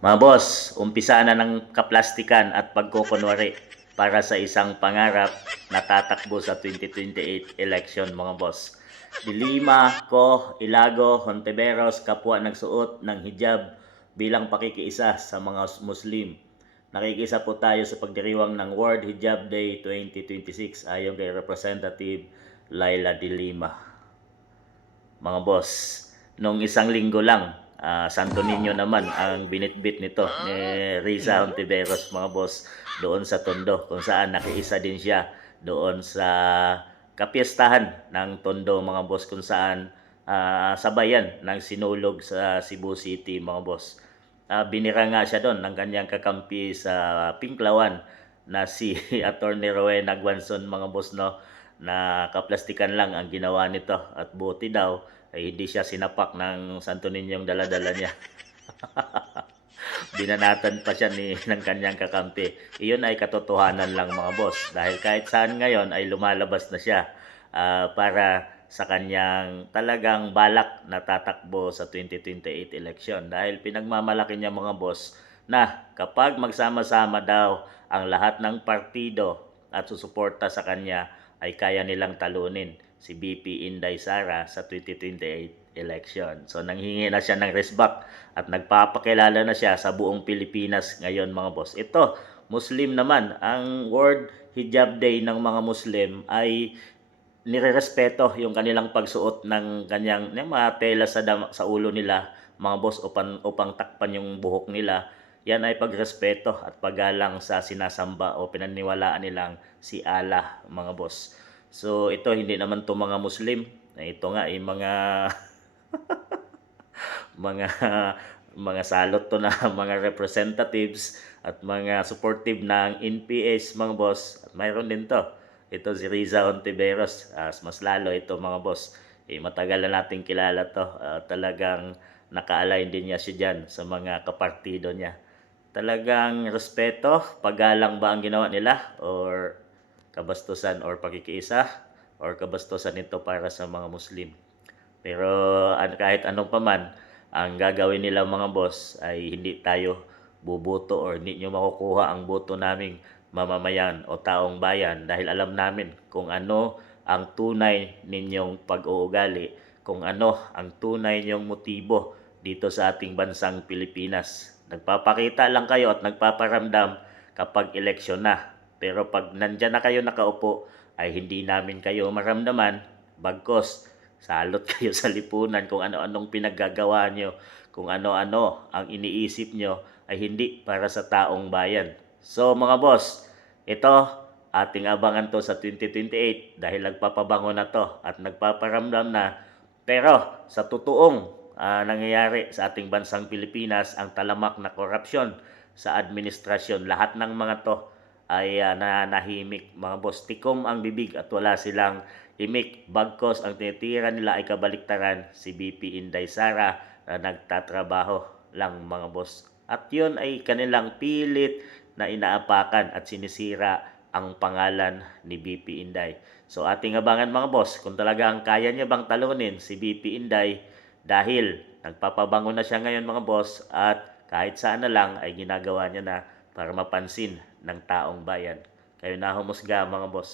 Mga boss, umpisa na ng kaplastikan at pagkukunwari para sa isang pangarap na tatakbo sa 2028 election mga boss. Dilima, Ko, Ilago, Hontiveros, kapwa nagsuot ng hijab bilang pakikiisa sa mga Muslim. Nakikisa po tayo sa pagdiriwang ng World Hijab Day 2026 ayon kay Representative Laila Dilima. Mga boss, nung isang linggo lang, Santo Niño naman ang binitbit nito ni Riza Hontiveros mga boss doon sa Tondo kung saan nakiisa din siya doon sa kapiestahan ng Tondo mga boss kung saan sabayan ng sinulog sa Cebu City mga boss. Binira nga siya doon ng kanyang kakampi sa Pinklawan na si Attorney Rowena Guanzon mga boss no, na kaplastikan lang ang ginawa nito at buti daw ay hindi siya sinapak ng Santo Niñong dala-dala niya. Binanatan pa siya ng kanyang kakampi. Iyon ay katotohanan lang mga boss dahil kahit saan ngayon ay lumalabas na siya para sa kanyang talagang balak na tatakbo sa 2028 election dahil pinagmamalaki niya mga boss na kapag magsama-sama daw ang lahat ng partido at susuporta sa kanya ay kaya nilang talunin si BP Inday Sara sa 2028 election. So nanghingi na siya ng resback at nagpapakilala na siya sa buong Pilipinas ngayon mga boss. Ito, Muslim naman. Ang World Hijab Day ng mga Muslim ay nirerespeto yung kanilang pagsuot ng kanyang ng mga tela sa ulo nila mga boss upang takpan yung buhok nila. Yan ay pagrespeto at paggalang sa sinasamba o pinaniwalaan nilang si Allah mga boss. So ito hindi naman to mga Muslim. Ito nga ay mga mga mga salot to na mga representatives at mga supportive ng NPS mga boss. At mayroon din to. Ito si Riza Hontiveros. Mas lalo ito mga boss. Matagal na nating kilala to. Talagang naka-align din niya siya dyan sa mga kapartido niya. Talagang respeto, paggalang ba ang ginawa nila or kabastusan or pakikiisa or kabastusan ito para sa mga Muslim. Pero kahit anong paman, ang gagawin nila mga boss ay hindi tayo buboto or hindi nyo makukuha ang boto naming mamamayan o taong bayan dahil alam namin kung ano ang tunay ninyong pag-uugali, kung ano ang tunay ninyong motibo dito sa ating bansang Pilipinas. Nagpapakita lang kayo at nagpaparamdam kapag eleksyon na. Pero pag nandyan na kayo nakaupo, ay hindi namin kayo maramdaman, bagkos salot kayo sa lipunan kung ano-anong pinaggagawa nyo, kung ano-ano ang iniisip nyo ay hindi para sa taong bayan. So mga boss, ito ating abangan to sa 2028 dahil nagpapabango na to at nagpaparamdam na. Pero sa totoong nangyayari sa ating bansang Pilipinas, ang talamak na korupsyon sa administrasyon, lahat ng mga to ay nahimik mga boss. Tikom ang bibig at wala silang imik. Bagkos ang tinitira nila ay kabaliktaran si BP Inday Sara na nagtatrabaho lang mga boss. At yun ay kanilang pilit na inaapakan at sinisira ang pangalan ni BP Inday. So ating abangan mga boss kung talagang kaya niya bang talunin si BP Inday dahil nagpapabango na siya ngayon mga boss at kahit saan na lang ay ginagawa niya na para mapansin ng taong bayan. Kayo na humusga mga boss.